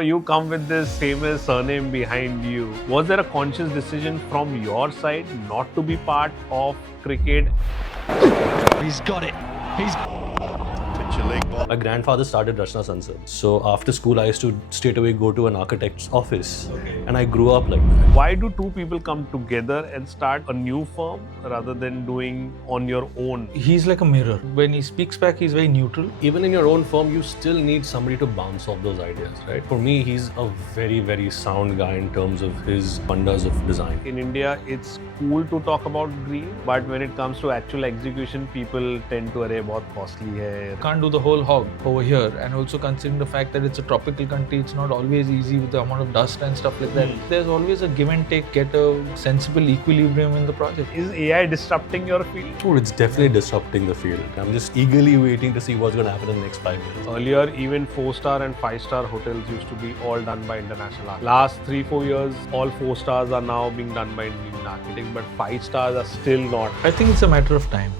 You come with this famous surname behind you. Was there a conscious decision from your side not to be part of cricket? He's got it. He's My grandfather started Rachna Sansad. So after school, I used to straight away go to an architect's office. And I grew up like that. Why do two people come together and start a new firm rather than doing on your own? He's like a mirror. When he speaks back, he's very neutral. Even in your own firm, you still need somebody to bounce off those ideas, right? For me, he's a very, very sound guy in terms of his wonders of design. In India, it's cool to talk about green, but when it comes to actual execution, people tend to, "Arey, bahut costly hai." Can't do the whole hog over here, and also considering the fact that it's a tropical country, it's not always easy with the amount of dust and stuff like that. There's always a give and take, get a sensible equilibrium in the project. Is AI disrupting your field? Dude, it's definitely disrupting the field. I'm just eagerly waiting to see what's going to happen in the next 5 years. Earlier, even 4-star and 5-star hotels used to be all done by international architects. Last 3-4 years, all 4 stars are now being done by Indian architects, but 5 stars are still not. I think it's a matter of time.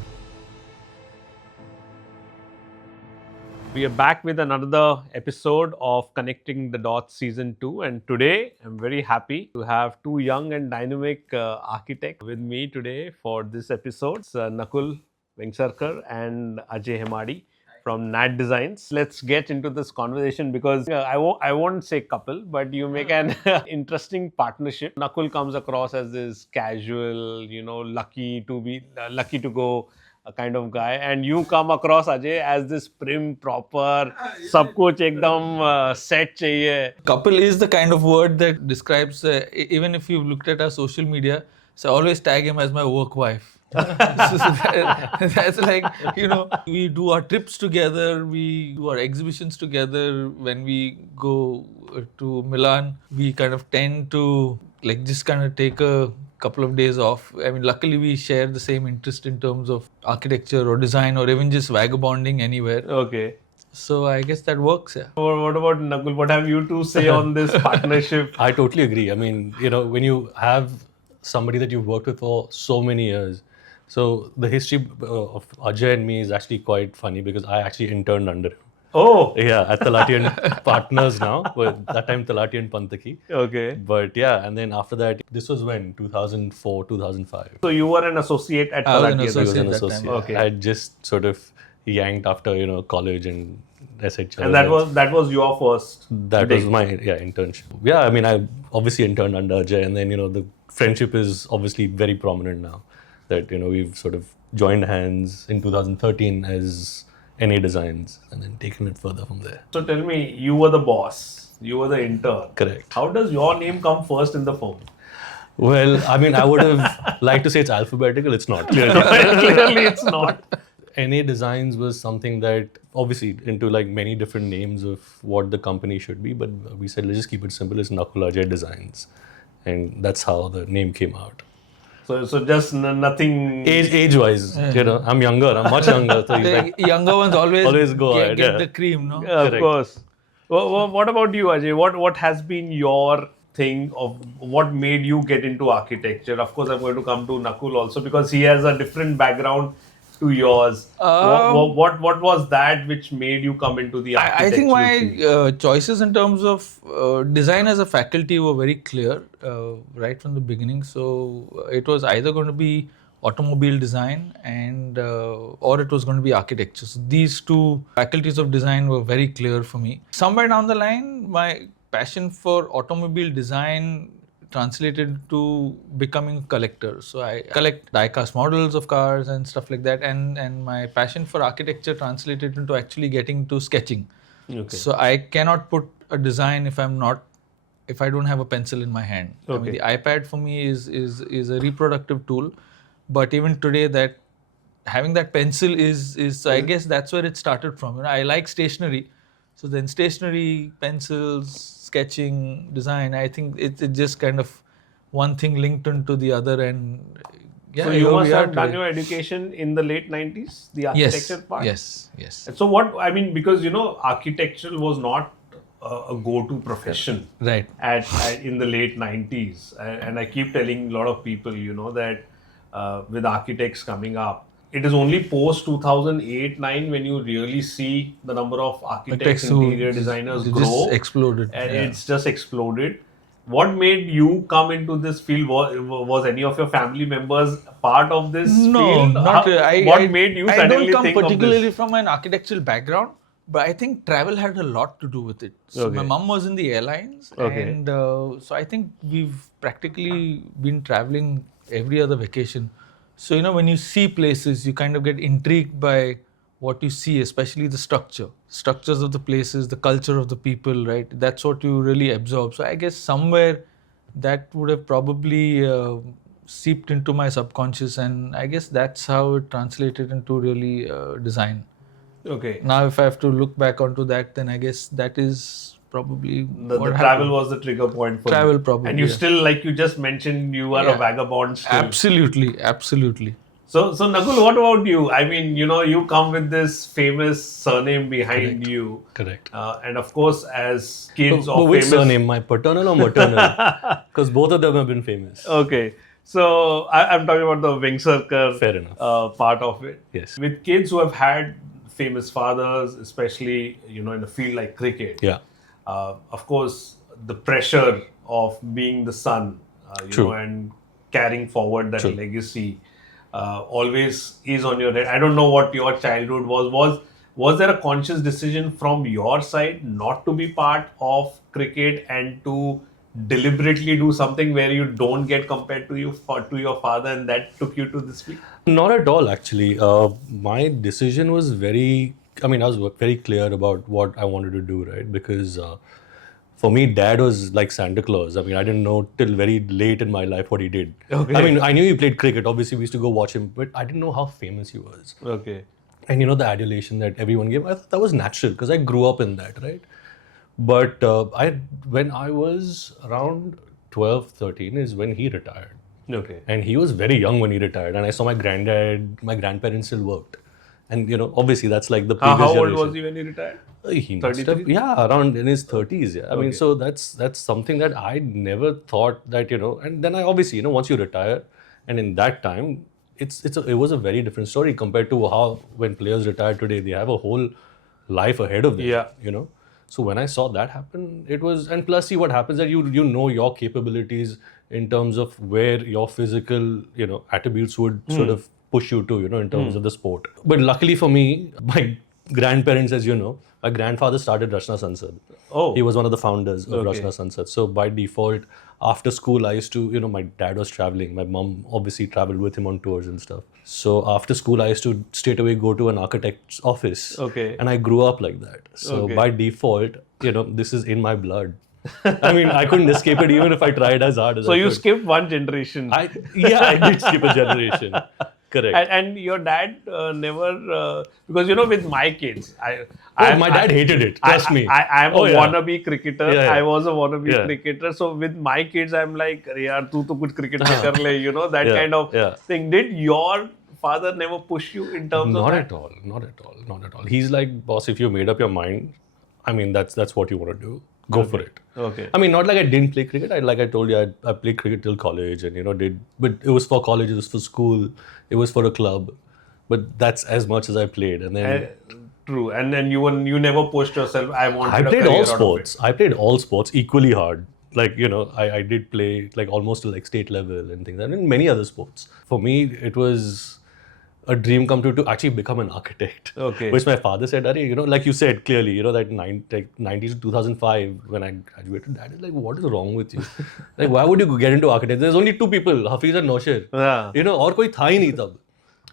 We are back with another episode of Connecting the Dots Season 2, and today I'm very happy to have two young and dynamic architects with me today for this episode. It's Ar.Nakul Vengsarkar and Ajay Hemmady from NADesigns. Let's get into this conversation because I won't say couple, but you make an interesting partnership. Nakul comes across as this casual, lucky to go kind of guy, and you come across Ajay as this prim, proper, sab kuch ekdam set chahiye. Couple is the kind of word that describes, even if you've looked at our social media, so I always tag him as my work wife. That's like, we do our trips together, we do our exhibitions together. When we go to Milan, we kind of tend to just kind of take a couple of days off. I mean, luckily we share the same interest in terms of architecture or design or even just vagabonding anywhere. Okay. So I guess that works, yeah. What about Nakul? What have you to say on this partnership? I totally agree. I mean, when you have somebody that you've worked with for so many years, so the history of Ajay and me is actually quite funny because I actually interned under him. Oh! Yeah, at Talati and Partners now, but that time Talati and Pantaki. Okay. But yeah, and then after that, this was when? 2004, 2005. So you were an associate at I was an Talati. associate. I was an that associate. time. Okay. I had just sort of yanked after, college and SHL. And that was your first That gig. was my internship. Yeah, I mean, I obviously interned under Ajay, and then the friendship is obviously very prominent now. That we've sort of joined hands in 2013 as NADesigns, and then taken it further from there. So tell me, you were the boss, you were the intern. Correct. How does your name come first in the firm? Well, I mean, I would have liked to say it's alphabetical. It's not. Clearly. Clearly, it's not. NADesigns was something that obviously into like many different names of what the company should be, but we said let's just keep it simple. It's Nakul Ajay Designs, and that's how the name came out. So just nothing. Age-wise, I'm younger. I'm much younger. So The younger ones always go ahead. get the cream, no? Yeah, of Correct. course. What about you, Ajay? What has been your thing of what made you get into architecture? Of course, I'm going to come to Nakul also because he has a different background to yours. What was that which made you come into the architecture? I think my choices in terms of design as a faculty were very clear right from the beginning. So it was either going to be automobile design and or it was going to be architecture. So these two faculties of design were very clear for me. Somewhere down the line, my passion for automobile design translated to becoming a collector. So I collect die-cast models of cars and stuff like that. And my passion for architecture translated into actually getting to sketching. Okay. So I cannot put a design if I don't have a pencil in my hand. Okay. I mean, the iPad for me is a reproductive tool. But even today, that having that pencil is so I guess that's where it started from. I like stationery. So then stationery, pencils, sketching, design, I think it just kind of one thing linked into the other, and yeah. So you here must we are have done today. your education in the late 90s, the architecture part? Yes. And so because architecture was not a go-to profession Right. in the late 90s. And I keep telling a lot of people, that with architects coming up, it is only post 2008-9 when you really see the number of architects, who interior designers just grow. exploded. And Yeah. it's just exploded. What made you come into this field? Was any of your family members part of this No, field? not really. What made you I suddenly don't come think of particularly this? from an architectural background, but I think travel had a lot to do with it. So my Okay. mom was in the airlines, Okay. and so I think we've practically been traveling every other vacation. So when you see places, you kind of get intrigued by what you see, especially the structures of the places, the culture of the people, right? That's what you really absorb. So I guess somewhere that would have probably seeped into my subconscious, and I guess that's how it translated into really design. Okay. Now, if I have to look back onto that, then I guess that is probably The what travel happened. was the trigger point for Travel you. probably, And you yeah. still, like you just mentioned, you are a Yeah. vagabond still. Absolutely. So Nakul, what about you? I mean, you come with this famous surname behind Correct. you. Correct. And of course, as kids But of which famous... surname, my paternal or maternal? Because both of them have been famous. Okay. So I'm talking about the Vengsarkar Fair enough. part of it. Yes. With kids who have had famous fathers, especially, in a field like cricket. Yeah. Of course, the pressure of being the son, True. and carrying forward that True. legacy always is on your head. I don't know what your childhood was. Was there a conscious decision from your side not to be part of cricket and to deliberately do something where you don't get compared to your father, and that took you to this field? Not at all, actually. My decision was I was very clear about what I wanted to do, right? Because for me, dad was like Santa Claus. I mean, I didn't know till very late in my life what he did. Okay. I mean, I knew he played cricket. Obviously, we used to go watch him, but I didn't know how famous he was. Okay. And the adulation that everyone gave, I thought that was natural because I grew up in that, right? But when I was around 12, 13 is when he retired. Okay. And he was very young when he retired. And I saw my grandparents still worked. And, obviously that's like the previous How old generation. was he when he retired? He must 33? have, around in his 30s. Yeah. I mean, so that's something that I never thought that, and then I obviously, once you retire, and in that time, it was a very different story compared to how when players retire today, they have a whole life ahead of them. Yeah. So when I saw that happen, it was, and plus see what happens that you know your capabilities in terms of where your physical, attributes would sort of push you to, in terms of the sport. But luckily for me, my grandparents, as you know, my grandfather started Rachna Sansad. Oh. He was one of the founders of Okay. Rachna Sansad. So by default, after school, I used to, my dad was traveling. My mom obviously traveled with him on tours and stuff. So after school, I used to straight away go to an architect's office. Okay. And I grew up like that. So Okay. by default, this is in my blood. I mean, I couldn't escape it even if I tried as hard as So I you could. skipped one generation. I did skip a generation. Correct. And your dad never, because with my kids, my dad hated it. Trust me. I am Oh, a yeah. wannabe cricketer. Yeah. I was a wannabe Yeah. cricketer. So with my kids, I'm like, yaar, tu to kuch cricket mein kar le, that Yeah, kind of yeah. thing. Did your father never push you in terms of Not that? at all. Not at all. He's like, boss, if you made up your mind, I mean, that's what you want to do. Go for it. Okay. I mean, not like I didn't play cricket. Like I told you, I played cricket till college, and but it was for college, it was for school, it was for a club, but that's as much as I played. And then True. And then you never pushed yourself. I wanted I a played career all out of it. sports. I played all sports equally hard. Like I did play like almost to like state level and things, and in many other sports. For me, it was a dream come true to actually become an architect. Okay. Which my father said, like you said clearly, that 90 to 2005 when I graduated, Dad is like, what is wrong with you? Like, why would you get into architecture? There's only two people, Hafiz and Noshir. Yeah. और कोई था ही नहीं तब.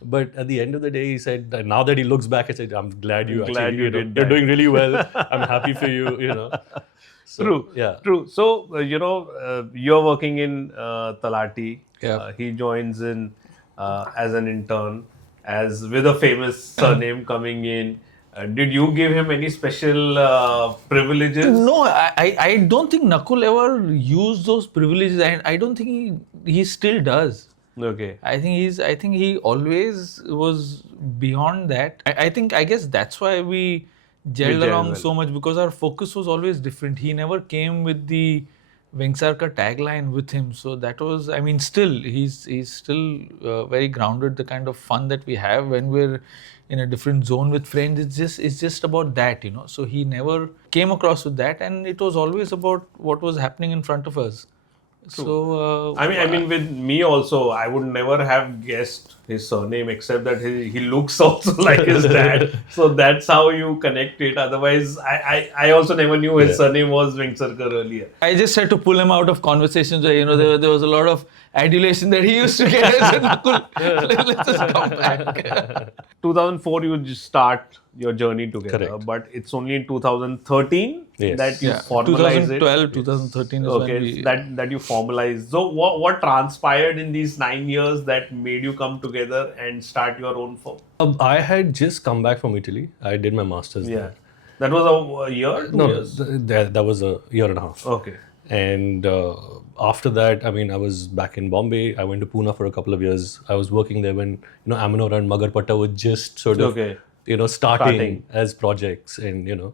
But at the end of the day, he said, that now that he looks back, he said, I'm glad you Glad you did you're that. doing really well. I'm happy for you, So, True. Yeah. True. So, you're working in Talati. Yeah. He joins in as an intern, as with a famous surname coming in. Did you give him any special privileges? No, I don't think Nakul ever used those privileges, and I don't think he still does. Okay. I think he always was beyond that. I guess that's why we gelled gelled along well. so much, because our focus was always different. He never came with the Vengsarkar tagline with him. So that was, I mean, still he's still very grounded. The kind of fun that we have when we're in a different zone with friends, it's just about that, you know. So he never came across with that, and it was always about what was happening in front of us. So I mean, with me also, I would never have guessed his surname except that he looks also like his dad. So that's how you connect it. Otherwise, I also never knew his surname was Vengsarkar earlier. I just had to pull him out of conversations where, you know, there was a lot of adulation that he used to get. I said, Nakul, let's just come back. 2004, you just start your journey together, Correct. but it's only in 2013 Yes. that you Yeah, formalize 2012, it. 2013 is Okay, when we... that you formalize. So what transpired in these 9 years that made you come together and start your own firm? I had just come back from Italy. I did my master's Yeah, there. that was a year, 2 No, years. that was a year and a half. Okay. And after that, I mean, I was back in Bombay. I went to Pune for a couple of years. I was working there when, you know, Amanora and Magarpatta were just sort of, Okay. you know, starting as projects, and, you know,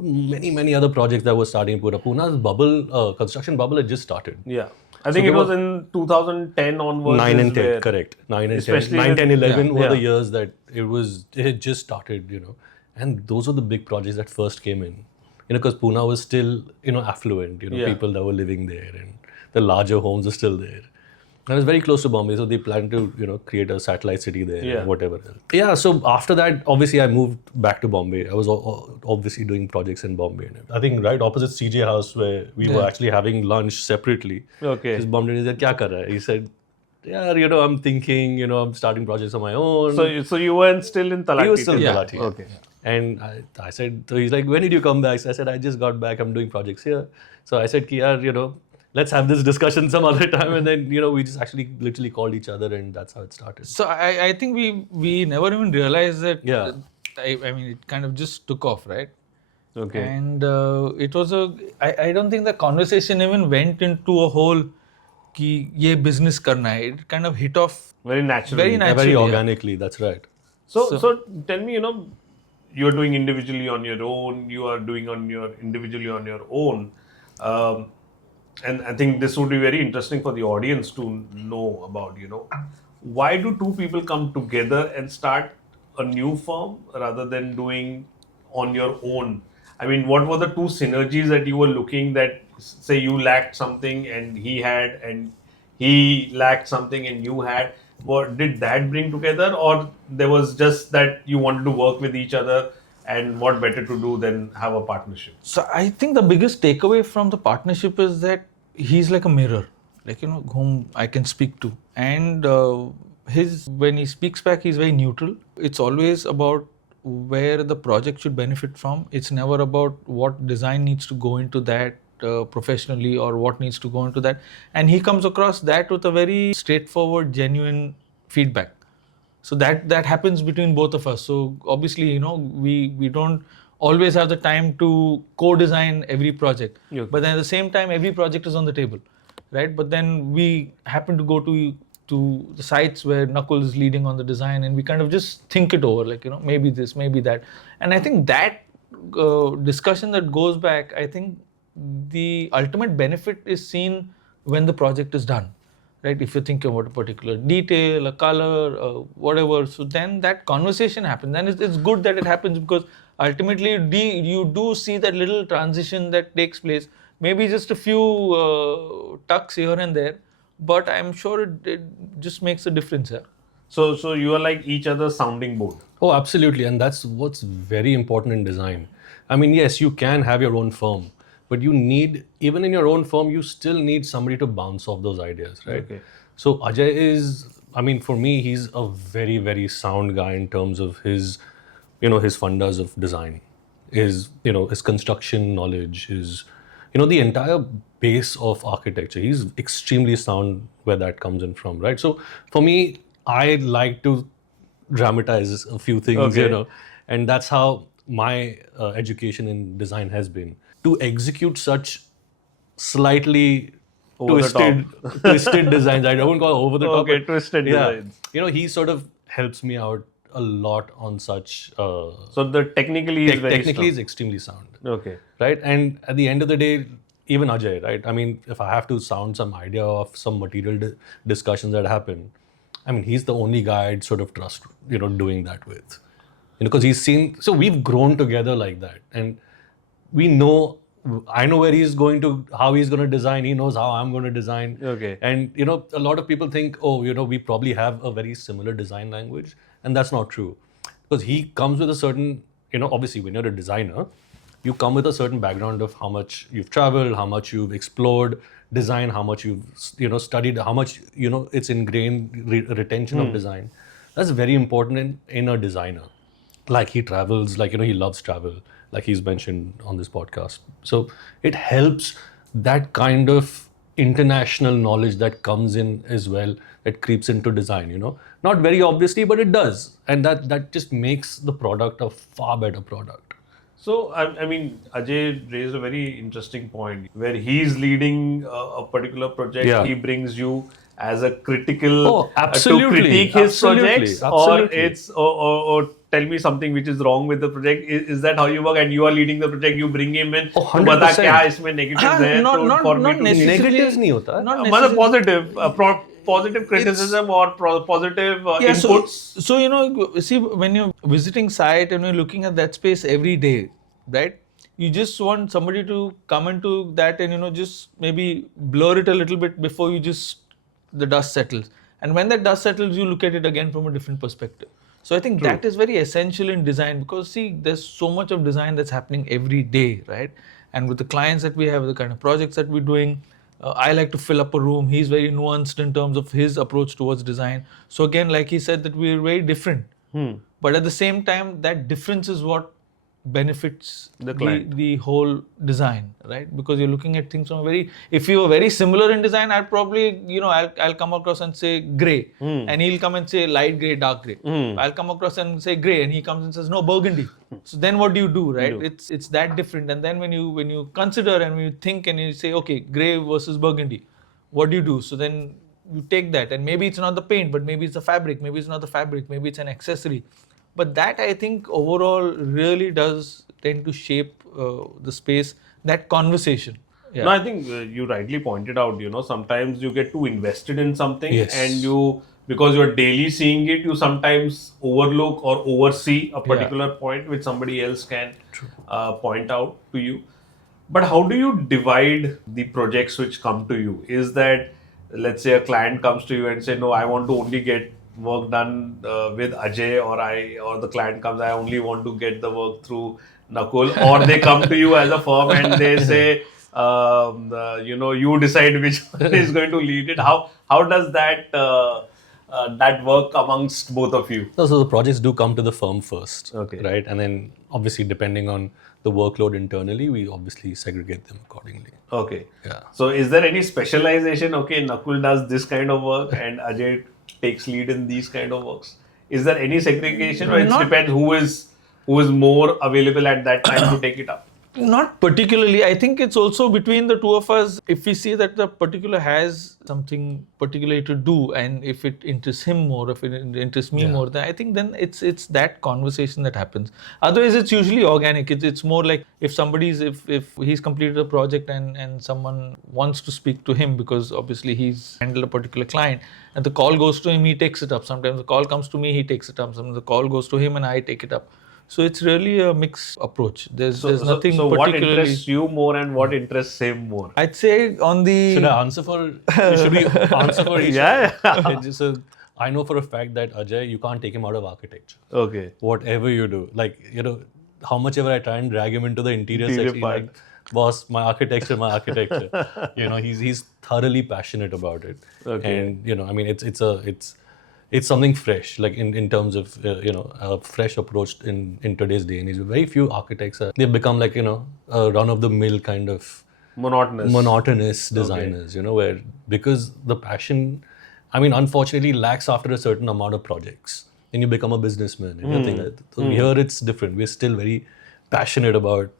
many other projects that were starting in Pune. Pune's bubble, construction bubble had just started. Yeah. I think it was in 2010 onwards. 9 and is 10, where- correct. 9 and 10. Especially 9, with- 10, 11 were Yeah. the years that it had just started, you know. And those were the big projects that first came in. You know, because Pune was still, you know, affluent, you know, Yeah. people that were living there, and the larger homes were still there. I was very close to Bombay, so they planned to, you know, create a satellite city there, Yeah. and whatever else. Yeah, so after that, obviously, I moved back to Bombay. I was obviously doing projects in Bombay. I think right opposite CJ House, where we were actually having lunch separately. Okay. His Bombay said, "Kya kar raha hai?" He said, "Yeah, you know, I'm thinking, you know, I'm starting projects on my own." So you weren't still in Talati? He was still in till- Talati. Okay. And I said, so he's like, "When did you come back?" So I said, "I just got back. I'm doing projects here." So I said, "Yaar, you know, let's have this discussion some other time." And then, you know, we just actually literally called each other, and that's how it started. So I think we never even realized that. Yeah. I mean, it kind of just took off, right? Okay. And it was I don't think the conversation even went into a whole कि ये business करना है. It kind of hit off Very naturally. very Yeah, naturally. very yeah. organically, that's right. So tell me, you know, you're doing individually on your own. You are doing individually on your own. And I think this would be very interesting for the audience to know about, you know, why do two people come together and start a new firm rather than doing on your own? I mean, what were the two synergies that you were looking that, say, you lacked something and he had, and he lacked something and you had? What did that bring together, or there was just that you wanted to work with each other, and what better to do than have a partnership? So I think the biggest takeaway from the partnership is that he's like a mirror, like, you know, whom I can speak to, and when he speaks back, he's very neutral. It's always about where the project should benefit from. It's never about what design needs to go into that professionally, or what needs to go into that. And he comes across that with a very straightforward, genuine feedback. So that happens between both of us. So obviously, you know, we don't always have the time to co-design every project. Okay. But then at the same time, every project is on the table, right? But then we happen to go to the sites where Nakul is leading on the design, and we kind of just think it over, like, you know, maybe this, maybe that. And I think that discussion that goes back, I think the ultimate benefit is seen when the project is done. Right? If you're thinking about a particular detail, a color, whatever, so then that conversation happens. And it's good that it happens, because ultimately you do see that little transition that takes place. Maybe just a few tucks here and there, but I'm sure it just makes a difference. Yeah? So you are like each other's sounding board. Oh, absolutely. And that's what's very important in design. I mean, yes, you can have your own firm, but you need, even in your own firm, you still need somebody to bounce off those ideas, right? Okay. So Ajay is, I mean, for me, he's a very, very sound guy in terms of his, you know, his fundas of design, his, you know, his construction knowledge, his, you know, the entire base of architecture. He's extremely sound where that comes in from, right? So for me, I like to dramatize a few things, Okay. you know, and that's how my education in design has been. To execute such slightly Over the twisted designs. I don't call it over the top. Okay, but twisted designs. You know, he sort of helps me out a lot on such. So the technically is very technically strong. is extremely sound, Okay. right? And at the end of the day, even Ajay, right? I mean, if I have to sound some idea of some material discussions that happen, I mean, he's the only guy I'd sort of trust, doing that with. Because he's seen, so we've grown together like that. And we know, I know where he's going to, how he's going to design. He knows how I'm going to design. Okay. And, a lot of people think, oh, we probably have a very similar design language. And that's not true. Because he comes with a certain, obviously when you're a designer, you come with a certain background of how much you've traveled, how much you've explored design, how much you've, studied, how much, it's ingrained retention of design. That's very important in a designer. Like he travels, like, he loves travel, like he's mentioned on this podcast. So it helps that kind of international knowledge that comes in as well, that creeps into design, Not very obviously, but it does. And that just makes the product a far better product. So, I mean, Ajay raised a very interesting point where he's leading a particular project. Yeah. He brings you as a critical Oh, absolutely. to critique his Absolutely. projects, Absolutely. or it's or tell me something which is wrong with the project. Is that how you work? And you are leading the project. You bring him in. Oh, तो बता 100%. क्या इसमें negatives हैं for me to Negatives नहीं होता है. Not मतलब necessarily. positive criticism or positive Yeah, inputs. so see, when you're visiting site and you're looking at that space every day, right? You just want somebody to come into that and just maybe blur it a little bit before the dust settles. And when that dust settles, you look at it again from a different perspective. So I think that is very essential in design, because see, there's so much of design that's happening every day, right? And with the clients that we have, the kind of projects that we're doing, I like to fill up a room. He's very nuanced in terms of his approach towards design. So again, like he said, that we're very different. But at the same time, that difference is what benefits The client. the whole design, right? Because you're looking at things from if you were very similar in design, I'd probably, I'll come across and say gray, and he'll come and say light gray, dark gray. I'll come across and say gray, and he comes and says no, burgundy. So then what do you do, right? It's that different. And then when you consider and when you think and you say, okay, gray versus burgundy, what do you do? So then you take that, and maybe it's not the paint, but maybe it's the fabric, maybe it's not the fabric, maybe it's an accessory. But that, I think, overall really does tend to shape the space, that conversation. Yeah. No, I think you rightly pointed out, sometimes you get too invested in something, Yes. and because you're daily seeing it, you sometimes overlook or oversee a particular point which somebody else can point out to you. But how do you divide the projects which come to you? Is that, let's say a client comes to you and say, no, I want to only get work done with Ajay, or the client comes, I only want to get the work through Nakul, or they come to you as a firm and they say, you decide which one is going to lead it. How does that that work amongst both of you? So the projects do come to the firm first, Okay. right? And then obviously depending on the workload internally, we obviously segregate them accordingly. Okay. Yeah. So is there any specialization? Okay, Nakul does this kind of work and Ajay takes lead in these kind of works. Is there any segregation, or it depends who is more available at that time to take it up? Not particularly. I think it's also between the two of us. If we see that the particular has something particular to do, and if it interests him more, if it interests me more, then I think then it's that conversation that happens. Otherwise, it's usually organic. It's more like if he's completed a project and someone wants to speak to him because obviously he's handled a particular client, and the call goes to him, he takes it up. Sometimes the call comes to me, he takes it up. Sometimes the call goes to him and I take it up. So it's really a mixed approach. There's nothing so particularly. what interests you more and what interests him more? I'd say on the. Should I answer for? Should we answer for each? Yeah. Okay, so I know for a fact that Ajay, you can't take him out of architecture. Okay. Whatever you do, like how much ever I try and drag him into the interior section, part. like, boss, my architecture. He's thoroughly passionate about it. Okay. And I mean, it's something fresh, like in terms of a fresh approach in today's day and age. Very few architects they've become like a run of the mill kind of monotonous designers. Where because the passion, I mean, unfortunately lacks after a certain amount of projects, and you become a businessman and everything like that. So here it's different. We're still very passionate about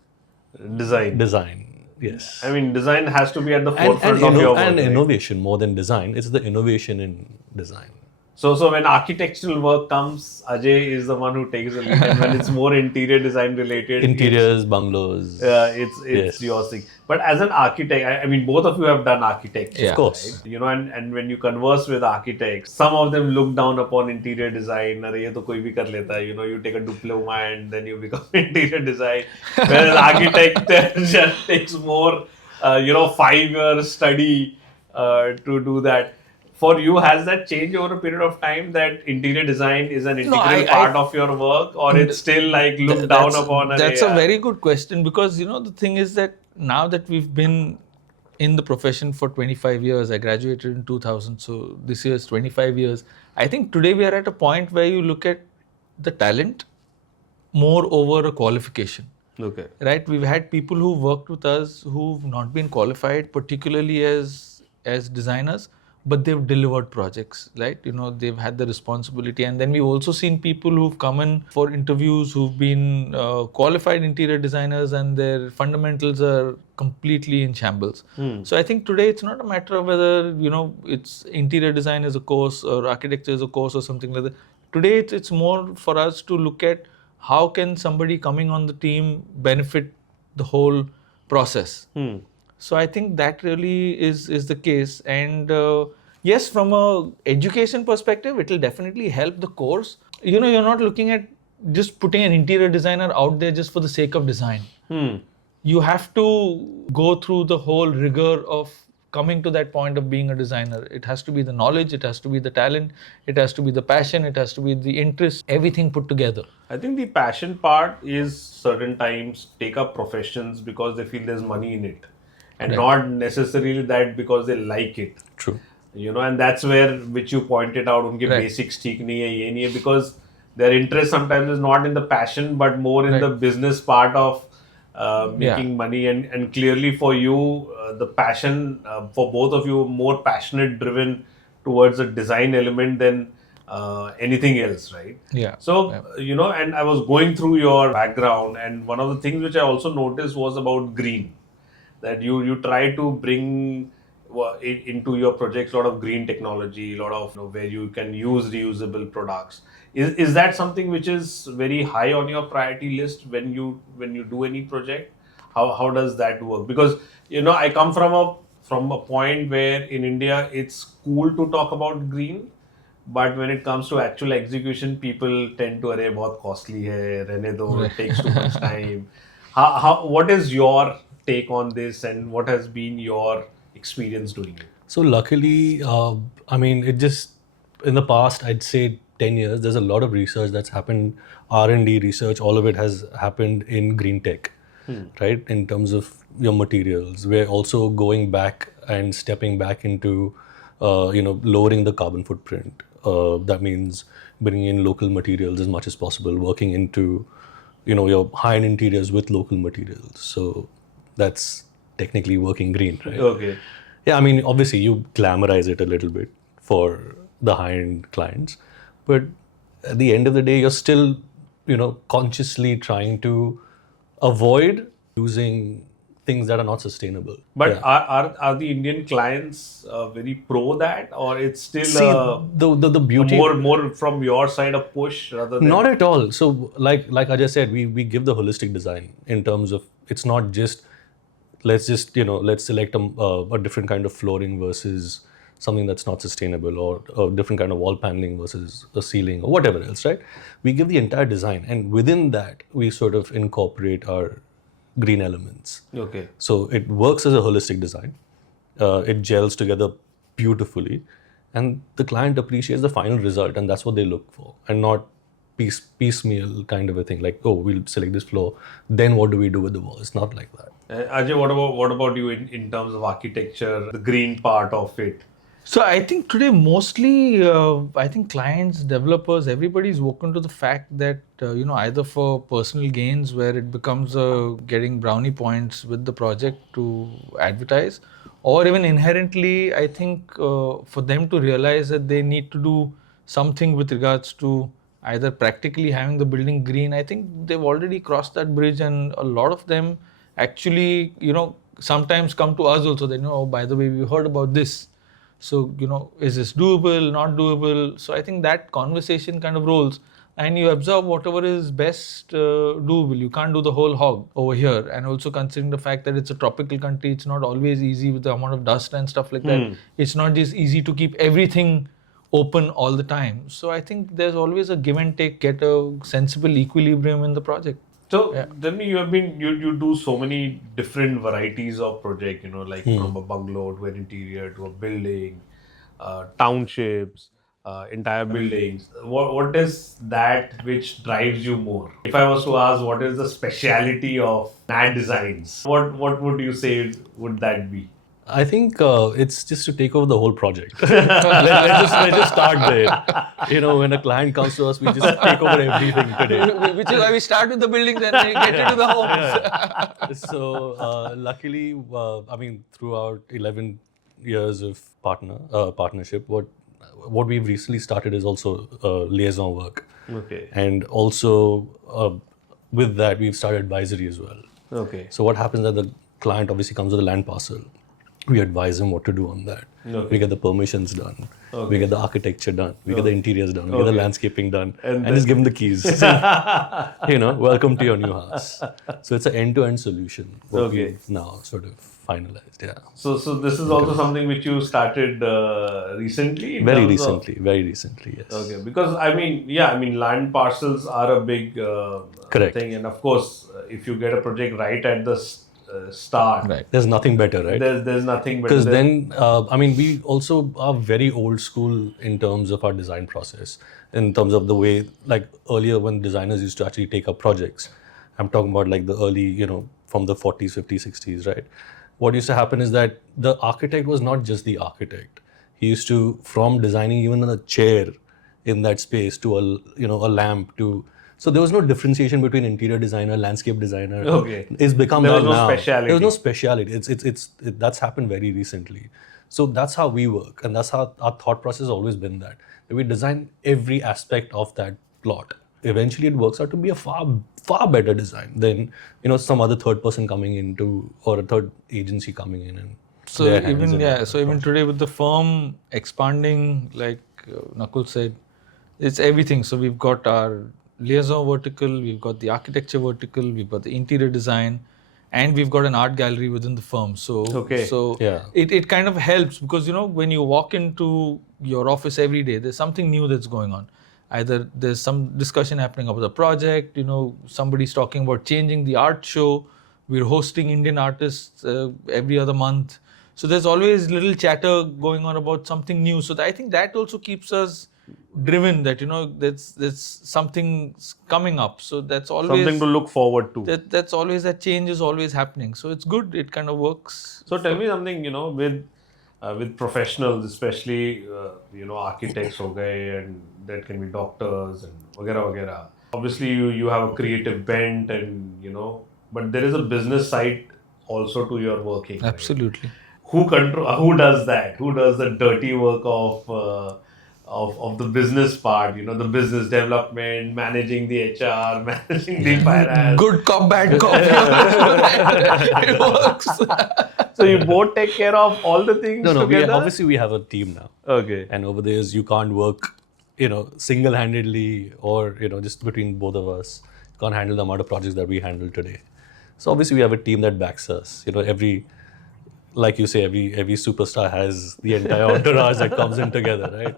design. Yes. I mean, design has to be at the forefront of your work. And right? innovation more than design. It's the innovation in design. So when architectural work comes, Ajay is the one who takes the lead, and when it's more interior design related, Interiors, bungalows. it's your thing. But as an architect, I mean, both of you have done architecture, Yeah. Of course. right? You know, and when you converse with architects, some of them look down upon interior design. "Arey, ye to koi bhi kar leta hai." You know, you take a diploma and then you become interior design. Whereas architecture just takes more, 5 years study to do that. For you, has that changed over a period of time that interior design is an integral part of your work, or it's still like looked down upon? That's a very good question, because the thing is that now that we've been in the profession for 25 years, I graduated in 2000, so this year is 25 years. I think today we are at a point where you look at the talent more over a qualification. Okay. Right, we've had people who worked with us who've not been qualified, particularly as designers, but they've delivered projects, right? They've had the responsibility. And then we've also seen people who've come in for interviews who've been qualified interior designers, and their fundamentals are completely in shambles. So I think today it's not a matter of whether it's interior design as a course or architecture as a course or something like that. Today it's more for us to look at how can somebody coming on the team benefit the whole process. So I think that really is the case. And yes, from a education perspective, it will definitely help the course. You're not looking at just putting an interior designer out there just for the sake of design. You have to go through the whole rigor of coming to that point of being a designer. It has to be the knowledge, it has to be the talent, it has to be the passion, it has to be the interest, everything put together. I think the passion part is certain times take up professions because they feel there's money in it, and not necessarily that because they like it. True. And that's where, which you pointed out, unke basics theek nahi hai, ye nahi hai, because their interest sometimes is not in the passion but more in the business part of making money. And clearly for you, the passion, for both of you, more passionate driven towards a design element than anything else, right? Yeah. So, and I was going through your background, and one of the things which I also noticed was about green, that you try to bring into your projects a lot of green technology, a lot of where you can use reusable products. Is that something which is very high on your priority list when you do any project? How does that work? Because I come from a point where in India it's cool to talk about green, but when it comes to actual execution, people tend to, "Arey, bahut costly hai, rehne do, it takes too much time." What is your take on this, and what has been your experience doing it? So luckily, I mean, it just, in the past, I'd say 10 years, there's a lot of research that's happened, R&D research, all of it has happened in green tech, right? In terms of your materials. We're also going back and stepping back into, lowering the carbon footprint. That means bringing in local materials as much as possible, working into, your high-end interiors with local materials. So that's technically working green, right? Okay. Yeah, I mean, obviously you glamorize it a little bit for the high-end clients, but at the end of the day, you're still, consciously trying to avoid using things that are not sustainable. But are the Indian clients very pro that, or it's still See, the beauty, more from your side a push rather than not at all. So like Ajay said, we give the holistic design in terms of, it's not just let's select a different kind of flooring versus something that's not sustainable, or a different kind of wall paneling versus a ceiling or whatever else, right? We give the entire design, and within that we sort of incorporate our green elements. Okay. So it works as a holistic design. It gels together beautifully, and the client appreciates the final result, and that's what they look for, and not piecemeal kind of a thing, like, oh, we'll select this floor, then what do we do with the wall? It's not like that. Ajay, what about you in terms of architecture, the green part of it? So I think today mostly, I think clients, developers, everybody's woken to the fact that either for personal gains, where it becomes getting brownie points with the project to advertise, or even inherently, I think for them to realize that they need to do something with regards to either practically having the building green. I think they've already crossed that bridge, and a lot of them actually sometimes come to us also. They know, oh, by the way, we heard about this. So, is this doable, not doable? So I think that conversation kind of rolls, and you observe whatever is best doable. You can't do the whole hog over here. And also considering the fact that it's a tropical country, it's not always easy with the amount of dust and stuff like that. It's not just easy to keep everything open all the time. So I think there's always a give and take, get a sensible equilibrium in the project. So tell me, you do so many different varieties of project, like from a bungalow to an interior to a building, townships, entire buildings. What is that which drives you more? If I was to ask, what is the speciality of NADesigns? What would you say would that be? I think it's just to take over the whole project. let's just start there. When a client comes to us, we just take over everything today. Which is why we start with the buildings and then get into the homes. So luckily, throughout 11 years of partnership, what we've recently started is also liaison work. Okay. And also with that, we've started advisory as well. Okay. So what happens is that the client obviously comes with a land parcel. We advise him what to do on that. Okay. We get the permissions done. Okay. We get the architecture done. We get the interiors done. We get the landscaping done. And then- just give him the keys. Welcome to your new house. So it's an end-to-end solution. What we've now sort of finalized. Yeah. So this is also something which you started recently? Very recently, yes. Okay, because land parcels are a big Correct. thing, and of course, if you get a project right at the start, Right. There's nothing better, right? There's nothing better. Because then, we also are very old school in terms of our design process, in terms of the way, like earlier when designers used to actually take up projects. I'm talking about like the early, from the 40s, 50s, 60s, right? What used to happen is that the architect was not just the architect. He used to, from designing even a chair in that space to a lamp to. So there was no differentiation between interior designer, landscape designer. Okay. It's become There that was no now. speciality. There was no speciality. That's happened very recently. So that's how we work, and that's how our thought process has always been that we design every aspect of that plot. Eventually, it works out to be a far better design than some other third person coming into or a third agency coming in and. So even today with the firm expanding, like Nakul said, it's everything. So we've got our liaison vertical, we've got the architecture vertical, we've got the interior design, and we've got an art gallery within the firm. So it kind of helps because when you walk into your office every day, there's something new that's going on. Either there's some discussion happening about the project, somebody's talking about changing the art show. We're hosting Indian artists every other month. So there's always little chatter going on about something new. So I think that also keeps us driven that there's something coming up. So that's always something to look forward to. That's always, that change is always happening. So it's good. It kind of works. So tell me something, with professionals, especially architects ho gaye, and that can be doctors and वगैरह. Obviously you have a creative bent and but there is a business side also to your working. Absolutely. Right? Who does that? Who does the dirty work of the business part, the business development, managing the HR, managing the finance. Good cop, bad cop. It works. So you both take care of all the things together? Obviously we have a team now. Okay. And over there, you can't work, single-handedly or, just between both of us. You can't handle the amount of projects that we handle today. So obviously we have a team that backs us. Like you say, every superstar has the entire entourage that comes in together, right?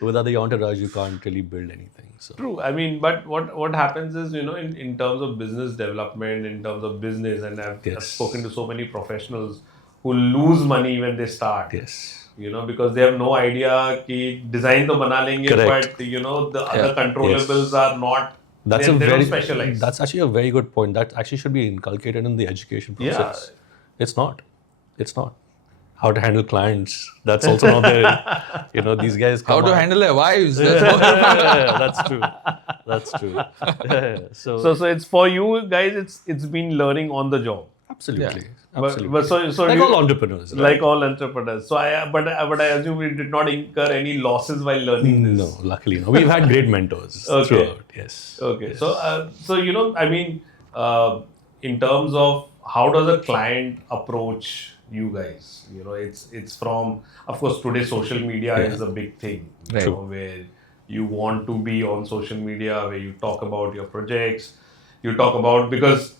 Without the entourage, you can't really build anything. So. True. But what happens is, in terms of business development, in terms of business, and I've spoken to so many professionals who lose money when they start. Yes. Because they have no idea कि design तो बना लेंगे, but the other controllables are not. That's they don't specialize. That's actually a very good point. That actually should be inculcated in the education process. Yeah. It's not. How to handle clients. That's also not there. These guys come How to handle their wives. That's true. So it's for you guys, it's been learning on the job. Absolutely. Yeah. Absolutely. But so like all entrepreneurs. Right? Like all entrepreneurs. So but I assume we did not incur any losses while learning this. No, luckily no. We've had great mentors throughout. Yes. Okay. Yes. So in terms of how does a client approach you guys? It's from, of course, today social media is a big thing, where you want to be on social media, where you talk about your projects, you talk about, because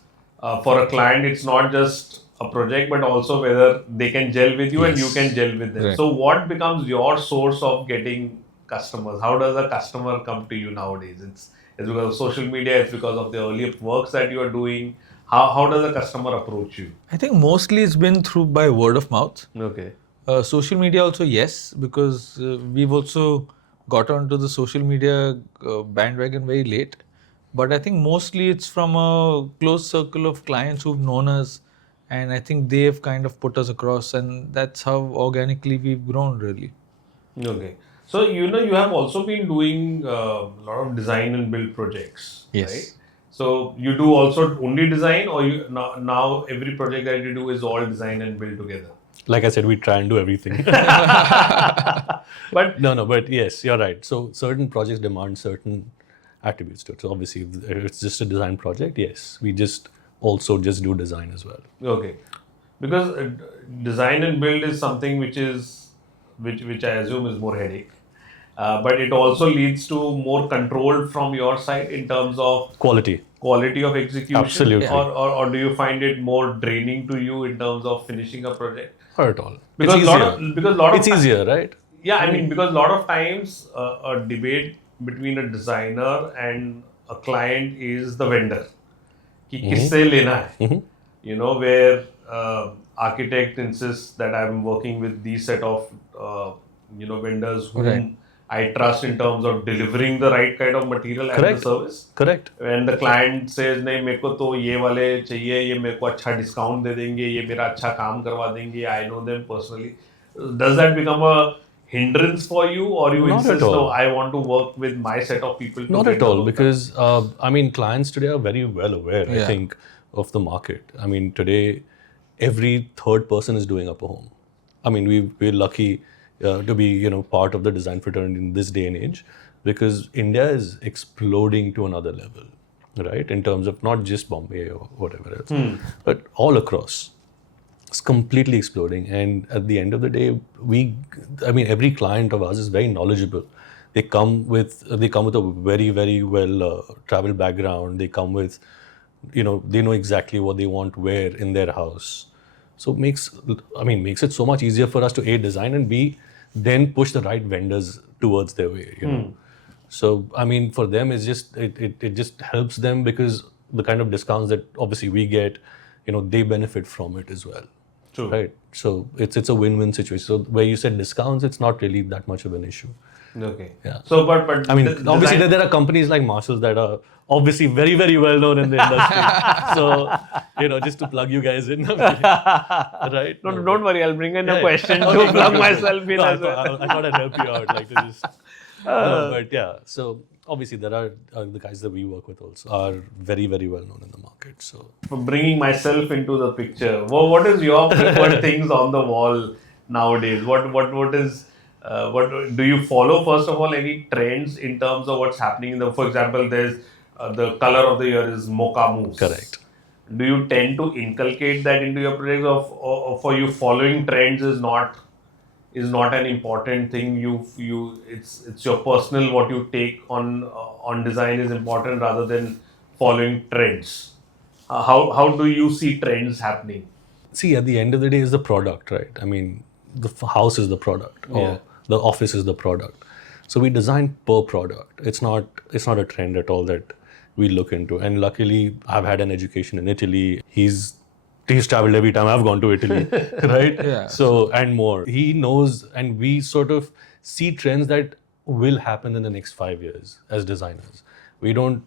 for a client it's not just a project but also whether they can gel with you and you can gel with them. Right. So what becomes your source of getting customers? How does a customer come to you nowadays? It's because of social media, it's because of the earlier works that you are doing. How does a customer approach you? I think mostly it's been through by word of mouth. Okay. Social media also, yes, because we've also got onto the social media bandwagon very late. But I think mostly it's from a close circle of clients who've known us, and I think they've kind of put us across, and that's how organically we've grown, really. Okay. So, you have also been doing a lot of design and build projects, Yes. right? So, you do also only design, or you now every project that you do is all design and build together? Like I said, we try and do everything. But But yes, you're right. So certain projects demand certain attributes to it. So obviously, if it's just a design project, yes, we just do design as well. okay, because design and build is something which I assume is more headache, but it also leads to more control from your side in terms of Quality. of execution. Absolutely. Or do you find it more draining to you in terms of finishing a project? Not at all. Because it's easier. It's easier, right? Yeah, I mean, because a lot of times a debate between a designer and a client is the vendor. कि किससे लेना है? Where architect insists that I'm working with these set of vendors whom I trust in terms of delivering the right kind of material and the service. Correct. When the client says नहीं मेरे को तो ये वाले चाहिए, ये मेरे को अच्छा डिस्काउंट दे देंगे, ये मेरा अच्छा काम करवा देंगे, I know them personally. Does that become a hindrance for you, or you insist, no, I want to work with my set of people? Not at all, because clients today are very well aware, I think, of the market. I mean, today every third person is doing up a home. I mean, we're lucky to be part of the design fraternity in this day and age, because India is exploding to another level, right? In terms of not just Bombay or whatever else, but all across. It's completely exploding, and at the end of the day, every client of ours is very knowledgeable. They come with a very, very well traveled background. They come with, they know exactly what they want where in their house. So it makes it so much easier for us to A, design, and B, then push the right vendors towards their way. So for them, it's just it just helps them, because the kind of discounts that obviously we get, they benefit from it as well. True. Right. So it's a win-win situation. So where you said discounts, it's not really that much of an issue. Okay. Yeah. So, but obviously there are companies like Marshalls that are obviously very, very well known in the industry. So, just to plug you guys in. Right? No, don't worry. I'll bring in a question to plug myself in as well. I thought I'd help you out. Like to just. No, but yeah. So obviously there are the guys that we work with also are very, very well known in the market. So for bringing myself into the picture, what is your preferred things on the wall nowadays? What do you follow, first of all, any trends in terms of what's happening in for example, there's the color of the year is mocha mousse. Correct. Do you tend to inculcate that into your projects, or for you following trends is not an important thing? It's your personal, what you take on design is important rather than following trends. How do you see trends happening? See, at the end of the day, is the product, right? I mean, the house is the product, or the office is the product. So we design per product. It's not a trend at all that we look into. And luckily, I've had an education in Italy. He's traveled every time I've gone to Italy, right? Yeah. So, and more. He knows, and we sort of see trends that will happen in the next 5 years as designers. We don't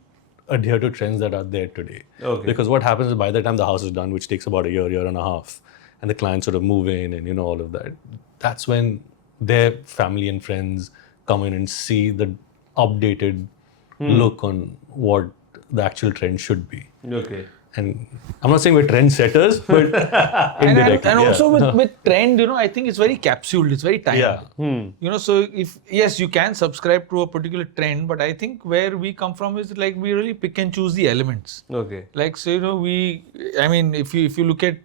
adhere to trends that are there today. Okay. Because what happens is, by the time the house is done, which takes about a year and a half, and the clients sort of move in and all of that, that's when their family and friends come in and see the updated look on what the actual trend should be. Okay. And I'm not saying we're trendsetters, but indirectly. And also with trend, I think it's very capsuled, it's very timed. Yeah. So yes, you can subscribe to a particular trend, but I think where we come from is like we really pick and choose the elements. Okay. Like, so, if you look at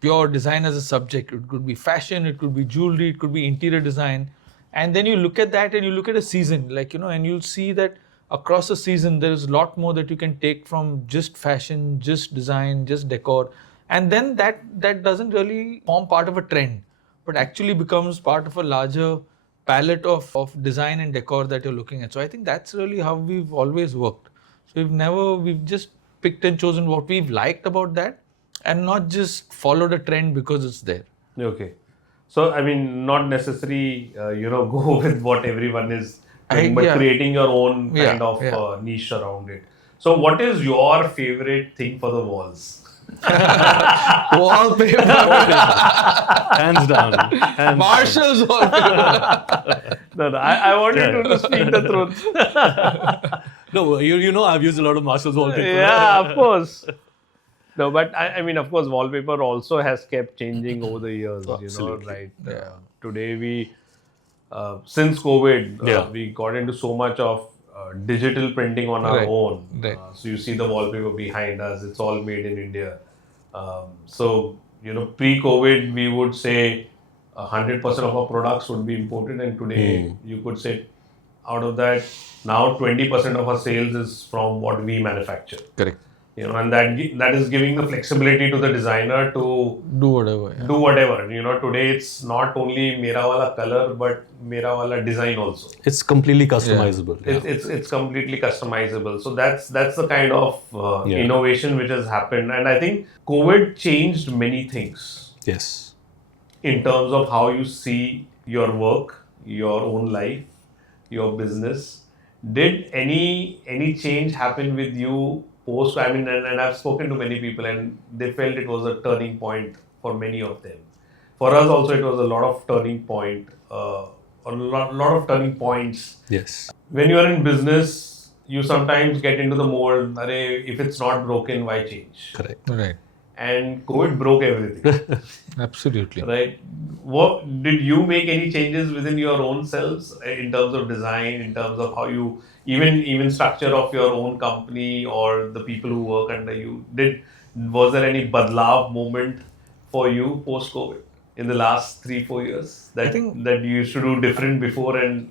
pure design as a subject. It could be fashion, it could be jewelry, it could be interior design. And then you look at that and you look at a season, like, and you'll see that across a season, there is a lot more that you can take from just fashion, just design, just decor. And then that doesn't really form part of a trend, but actually becomes part of a larger palette of design and decor that you're looking at. So I think that's really how we've always worked. So we've just picked and chosen what we've liked about that and not just followed a trend because it's there. Okay. So, I mean, not necessarily, go with what everyone is doing, but Yeah. creating your own kind Yeah, of yeah. niche around it. So, what is your favorite thing for the walls? Wallpaper. Hands down. Hands Marshalls wallpaper. No, I wanted you to speak the truth. No, I've used a lot of Marshalls wallpaper. Yeah, of course. No, but I mean, of course, wallpaper also has kept changing over the years, Absolutely. right? Yeah. Today since COVID, Yeah. we got into so much of digital printing on our Right. own. Right. So you see the wallpaper behind us, it's all made in India. So, pre-COVID, we would say 100% of our products would be imported, and today you could say out of that, now 20% of our sales is from what we manufacture. Correct. And that is giving the flexibility to the designer to Do whatever. Yeah. do whatever. Today it's not only mera wala color, but mera wala design also. It's completely customizable. Yeah. It's completely customizable. So that's the kind of Yeah. innovation which has happened, and I think COVID changed many things Yes. in terms of how you see your work, your own life, your business. Did any change happen with you post? I mean, and I've spoken to many people, and they felt it was a turning point for many of them. For us also, it was a lot of turning point, a lot of turning points. Yes. When you are in business, you sometimes get into the mold, "Arey, if it's not broken, why change?" Correct. Right. And COVID broke everything. Absolutely. Right. What did you make any changes within your own selves in terms of design, in terms of how you even structure of your own company or the people who work under you? Was there any badlav moment for you post COVID in the last 3-4 years that you used to do different before? And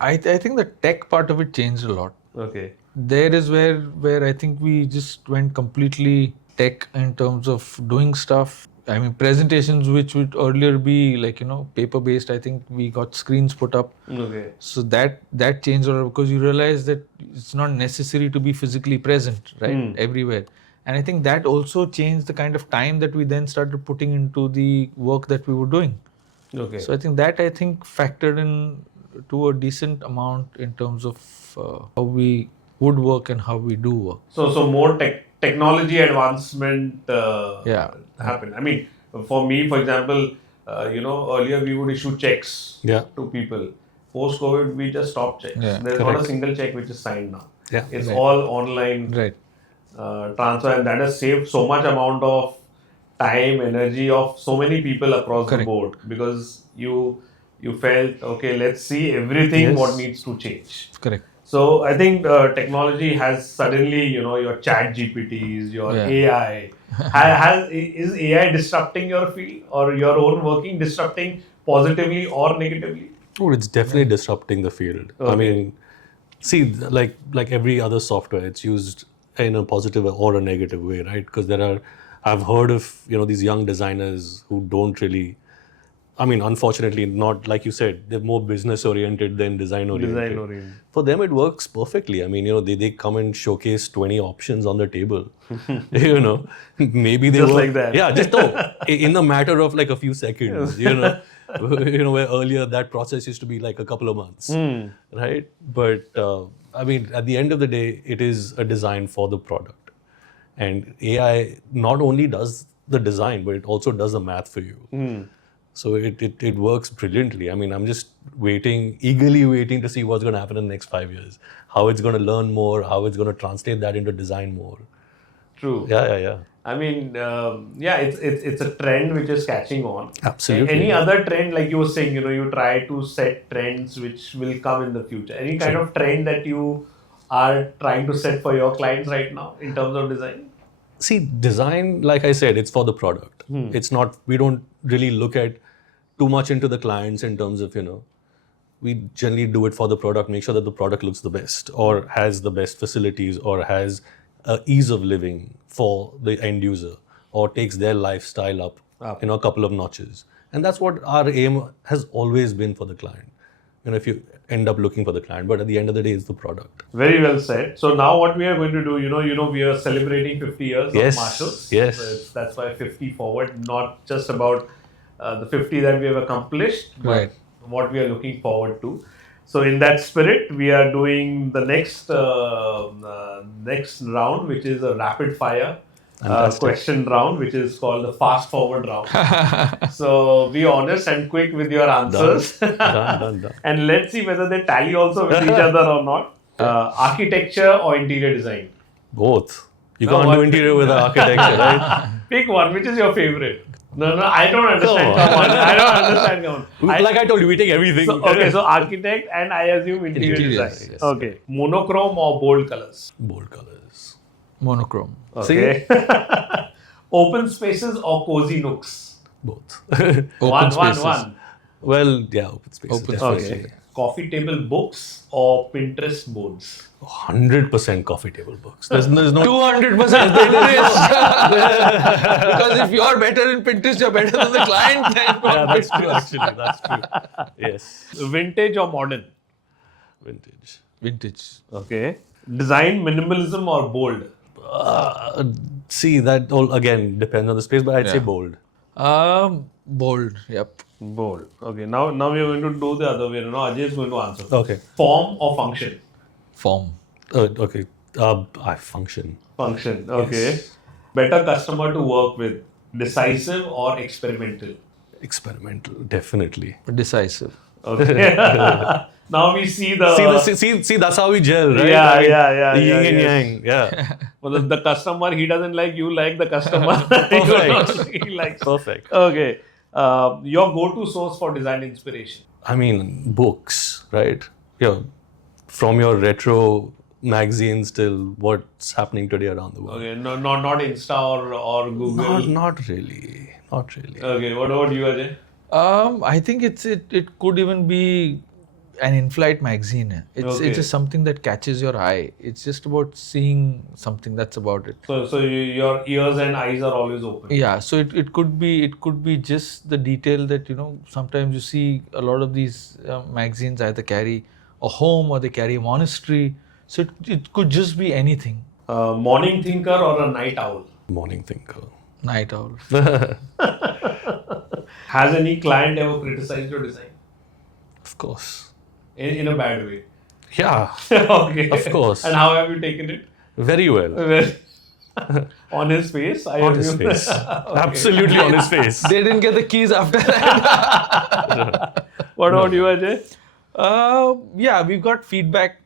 I think the tech part of it changed a lot. okay, There is where I think we just went completely tech in terms of doing stuff. I mean, presentations which would earlier be like, paper based, I think we got screens put up. okay, So that changed a lot because you realize that it's not necessary to be physically present, right? Everywhere. And I think that also changed the kind of time that we then started putting into the work that we were doing. okay. So I think factored in to a decent amount in terms of how we would work and how we do work. So more technology advancement Yeah. happened. I mean, for me, for example, earlier we would issue checks Yeah. to people. Post COVID, we just stopped checks. Yeah, There's not a correct. single check which is signed now. Yeah. It's Right. all online Right. transfer, and that has saved so much amount of time, energy of so many people across the Correct. board, because you felt, okay, let's see everything Yes. what needs to change. Correct. So I think technology has suddenly, your chat GPTs, your Yeah. AI. Is AI disrupting your field or your own working, disrupting positively or negatively? Oh, it's definitely disrupting the field. I Okay. mean, see, like every other software, it's used in a positive or a negative way, right? Because I've heard of these young designers who don't really. I mean, unfortunately, not like you said, they're more business oriented than design oriented. Design oriented. For them, it works perfectly. I mean, they come and showcase 20 options on the table. Maybe they Just work, like that. Yeah, just in a matter of like a few seconds. Where earlier that process used to be like a couple of months, right? But I mean, at the end of the day, it is a design for the product, and AI not only does the design, but it also does the math for you. So it works brilliantly. I mean, I'm just eagerly waiting to see what's going to happen in the next 5 years. How it's going to learn more, how it's going to translate that into design more. True. Yeah. I mean, it's a trend which is catching on. Absolutely. Any other trend, like you were saying, you try to set trends which will come in the future. Any kind of trend that you are trying to set for your clients right now in terms of design? See, design, like I said, it's for the product. It's not, we don't really look at too much into the clients in terms of, we generally do it for the product, make sure that the product looks the best or has the best facilities or has ease of living for the end user or takes their lifestyle up, a couple of notches. And that's what our aim has always been for the client. If you end up looking for the client, but at the end of the day, it's the product. Very well said. So now what we are going to do, we are celebrating 50 years Yes, of Marshalls. yes. So that's why 50 forward, not just about the 50 that we have accomplished, but Right. what we are looking forward to. So in that spirit, we are doing the next round, which is a rapid fire question round, which is called the fast forward round. So be honest and quick with your answers. Done. And let's see whether they tally also with each other or not. Architecture or interior design? Both. You No, can't what- do interior with architecture, right? Pick one. Which is your favorite? No, I don't understand. Come Come on. I don't understand. Come on. Like I told you, we take everything. So architect and I assume interior Interiors, design. yes. Okay. Monochrome or bold colors? Bold colors. Monochrome. Okay. Open spaces or cozy nooks? Both. Open spaces. One. Well, yeah, open spaces. Open definitely. Okay. Coffee table books or Pinterest boards? 100% coffee table books. There's no 200% Pinterest. Because if you're better in Pinterest, you're better than the client. Then Yeah, that's true. Actually, that's true. Yes, Vintage or modern? vintage. Vintage. Okay. Design, minimalism or bold? See, that all again depends on the space, but I'd say Yeah. bold. Bold. Yep. Bold. Okay. Now we are going to do the other way. Now Ajay is going to answer. Okay. Form or function? Form. Okay. I function. Function. Okay. Yes. Better customer to work with? Decisive or experimental? Experimental, definitely. Decisive. Okay. Now we see the See, that's how we gel, right? Yeah, I mean, yeah, The yin yeah, and yes. yang. Yeah. well, the customer, he doesn't like you, like the customer. Perfect. He likes. Perfect. Okay. Your go-to source for design inspiration? I mean, books, right? From your retro magazines till what's happening today around the world. Okay. No, not Insta or Google. Not really. Not really. Okay. What about you, Ajay? I think it could even be an in-flight magazine. It's just something that catches your eye. It's just about seeing something. That's about it. So your ears and eyes are always open. Yeah. So it could be just the detail that sometimes you see a lot of these magazines either carry a home or they carry a monastery. So it could just be anything. Morning thinker or a night owl? Morning thinker. Night owl. Has any client ever criticized your design Of course. in a bad way? Yeah. Okay. Of course. And how have you taken it? Very well. On his face? On his face. Absolutely on his face. They didn't get the keys after that. What about you, Ajay? Yeah, we've got feedback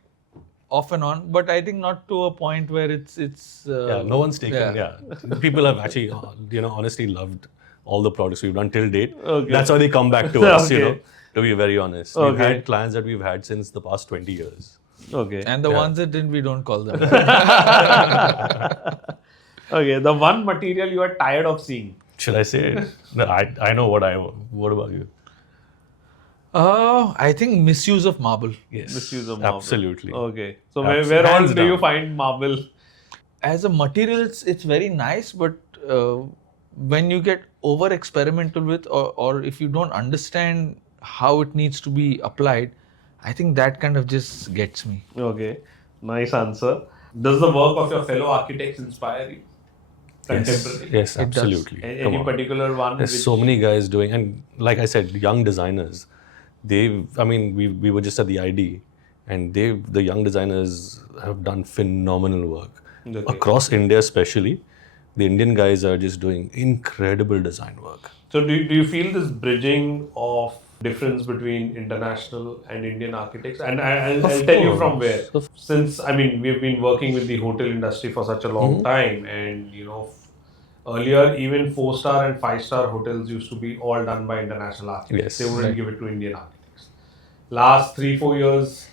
off and on, but I think not to a point where it's. Yeah, no one's taken. Yeah. People have actually, honestly loved all the products we've done till date. Okay. That's why they come back to us, Okay. to be very honest. We've Okay. had clients that we've had since the past 20 years. Okay. And the ones that didn't, we don't call them. Okay. The one material you are tired of seeing? Should I say it? No, I know what about you? I think misuse of marble. Yes. Misuse of marble. Absolutely. Okay. So where all Hands do you down. find marble? As a material, it's very nice, but when you get over experimental with, or if you don't understand how it needs to be applied, I think that kind of just gets me. Okay. Nice answer. Does the work of your fellow architects inspire you? Contemporary? Yes, It does. absolutely. Come Any on. particular one? There's so many guys doing, and like I said, young designers. We were just at the ID, and the young designers have done phenomenal work Okay. across India, especially. The Indian guys are just doing incredible design work. So do you feel this bridging of difference between international and Indian architects? And I'll tell you from where. Since we've been working with the hotel industry for such a long time, and earlier even 4-star and 5-star hotels used to be all done by international architects. Yes. They wouldn't give it to Indian architects. Last 3-4 years,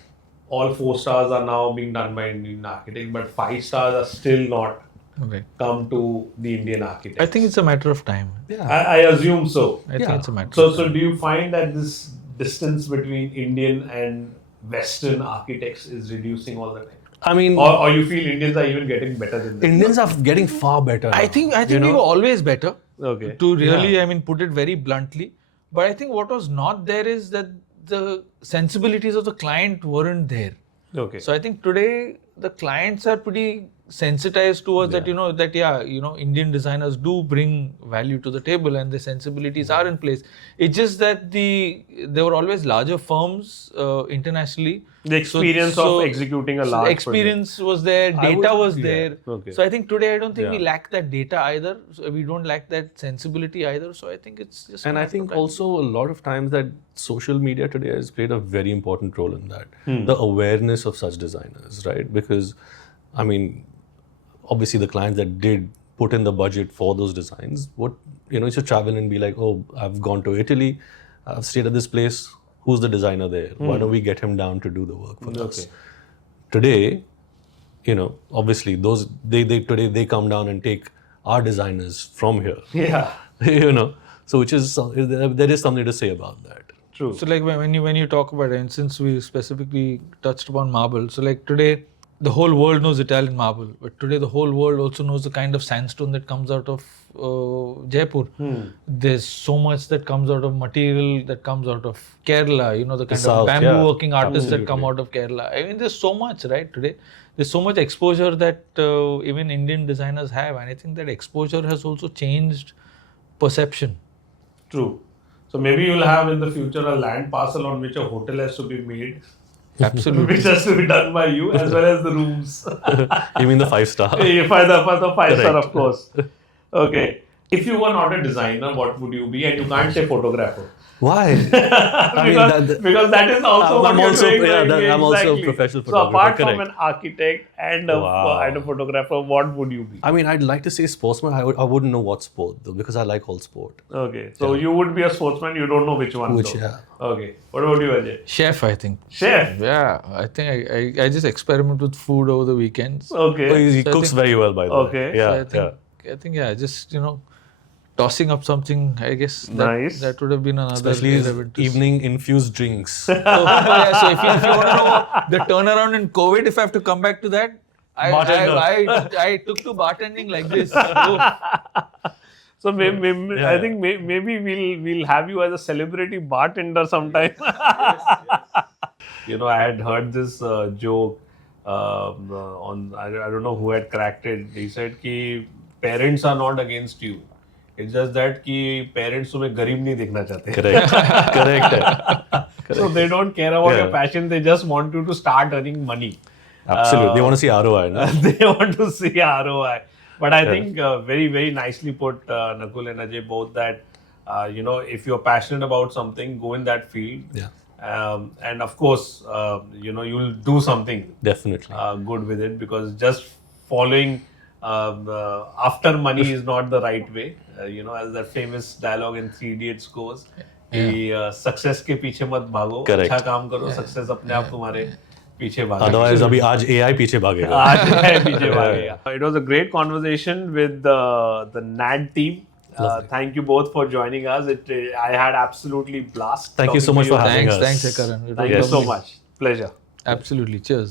all 4 stars are now being done by Indian architects, but 5 stars are still not Okay. come to the Indian architects? I think it's a matter of time. I assume so. I think it's a matter So, of time. so do you find that this distance between Indian and Western architects is reducing all the time? I mean, Or you feel Indians are even getting better than them? Indians are getting far better. I now, think you we know? were always better. Okay. To really, I mean, put it very bluntly. But I think what was not there is that the sensibilities of the client weren't there. Okay. So I think today the clients are pretty sensitized towards that, Indian designers do bring value to the table and the sensibilities are in place. It's just that there were always larger firms internationally. The experience of executing a large experience was there, data was there. Okay. So I think today I don't think we lack that data either. So we don't lack that sensibility either. So I think it's just. And I think also a lot of times that social media today has played a very important role in that. The awareness of such designers, right? Because, I mean, obviously the clients that did put in the budget for those designs, you should travel and be like, oh, I've gone to Italy, I've stayed at this place. Who's the designer there? Why don't we get him down to do the work for us? Today, obviously today they come down and take our designers from here. Yeah. So there is something to say about that. True. So like when you talk about it, and since we specifically touched upon marble, so like today the whole world knows Italian marble, but today the whole world also knows the kind of sandstone that comes out of Jaipur. There's so much that comes out of material that comes out of Kerala, the kind South, of bamboo yeah. working artists that come out of Kerala. I mean, there's so much, right? Today, there's so much exposure that even Indian designers have, and I think that exposure has also changed perception. True. So maybe you'll have in the future a land parcel on which a hotel has to be made. Absolutely. Which has to be done by you as well as the rooms. You mean the 5-star? For the 5-star, Correct. of course. Okay. If you were not a designer, what would you be? And you can't say photographer. Why? because that is also what I'm you're also- doing. yeah, right? I'm also a Exactly. professional So photographer, apart from correct. an architect and a photographer, what would you be? I mean, I'd like to say sportsman. I wouldn't know what sport though, because I like all sport. Okay. So you would be a sportsman, you don't know which one though. Yeah. Okay. What about you, Ajay? Chef, I think. Chef? Yeah, I think I just experiment with food over the weekends. Okay. Oh, he So I cooks think- very well, by the Okay. way. Yeah, So I think just tossing up something. I guess that would have been another. Especially his relevant to- evening infused drinks. So if you want to know the turnaround in COVID, if I have to come back to that, I took to bartending like this. So I think maybe we'll have you as a celebrity bartender sometime. I had heard this joke on I don't know who had cracked it. He said कि parents are not against you. It's just that कि parents तुम्हें गरीब नहीं दिखना चाहते. Correct. So they don't care about your Yeah. passion. They just want you to start earning money. Absolutely. They want to see ROI. No? They want to see ROI. But I think very, very nicely put, Nakul and Ajay, both that, if you're passionate about something, go in that field. Yeah. And of course, you'll do something Definitely. good with it, because just following after money is not the right way. As that famous dialogue in 3 Idiots goes, कि success के पीछे मत भागो, Correct. अच्छा काम करो, success अपने आप तुम्हारे पीछे भागेगा. Otherwise, अभी आज AI पीछे भागेगा. It was a great conversation with the NAD team. Thank you both for joining us. I had absolutely blast. Thank you so much for having us. Thanks, Karan. Thank you so much. Pleasure. Absolutely. Cheers.